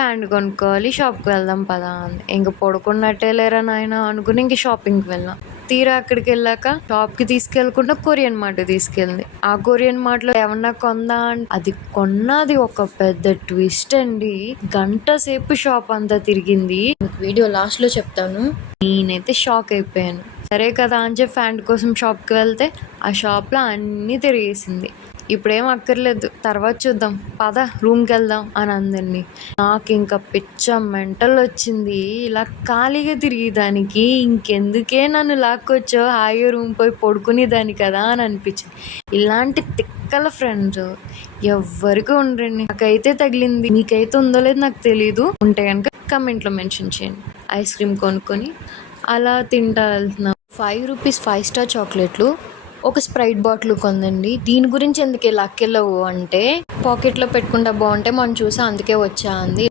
Pant కొనుక్కోవాలి, షాప్కి వెళ్దాం పదా అంది. ఇంక పడుకున్నట్టే లేరా నాయన అనుకుని ఇంక షాపింగ్కి వెళ్ళాం. తీరా అక్కడికి వెళ్ళాక షాప్కి తీసుకెళ్లకుండా కొరియన్ మార్ట్ తీసుకెళ్ళింది. ఆ కొరియన్ మార్ట్లో ఏమన్నా కొందా అది కొన్నది ఒక పెద్ద ట్విస్ట్ అండి. గంట సేపు షాప్ అంతా తిరిగింది. వీడియో లాస్ట్ లో చెప్తాను. నేనైతే షాక్ అయిపోయాను. సరే కదా అని చెప్పి ప్యాంట్ కోసం షాప్కి వెళ్తే ఆ షాప్లో అన్నీ తిరిగేసింది. ఇప్పుడేం అక్కర్లేదు, తర్వాత చూద్దాం, పద రూమ్కి వెళ్దాం అని అందరినీ. నాకు ఇంకా పిచ్చ మెంటల్ వచ్చింది. ఇలా ఖాళీగా తిరిగేదానికి ఇంకెందుకే నన్ను లాక్కొచ్చో, హాయిగా రూమ్ పోయి పడుకునేదాన్ని కదా అని అనిపించింది. ఇలాంటి తిక్కల ఫ్రెండ్స్ ఎవ్వరికి ఉండరండి. నాకైతే తగిలింది. మీకైతే ఉందో లేదో నాకు తెలీదు. ఉంటే కనుక కమెంట్లో మెన్షన్ చేయండి. ఐస్ క్రీమ్ కొనుక్కొని అలా తింటా వెళ్తున్నాం. 5 రూపీస్ 5 స్టార్ చాక్లెట్లు, ఒక స్ప్రైట్ బాటిల్ కొందండి. దీని గురించి ఎందుకు లాక్కెళ్ళవు అంటే పాకెట్లో పెట్టుకుంటా బాగుంటే మనం చూసా అందుకే వచ్చా అంది.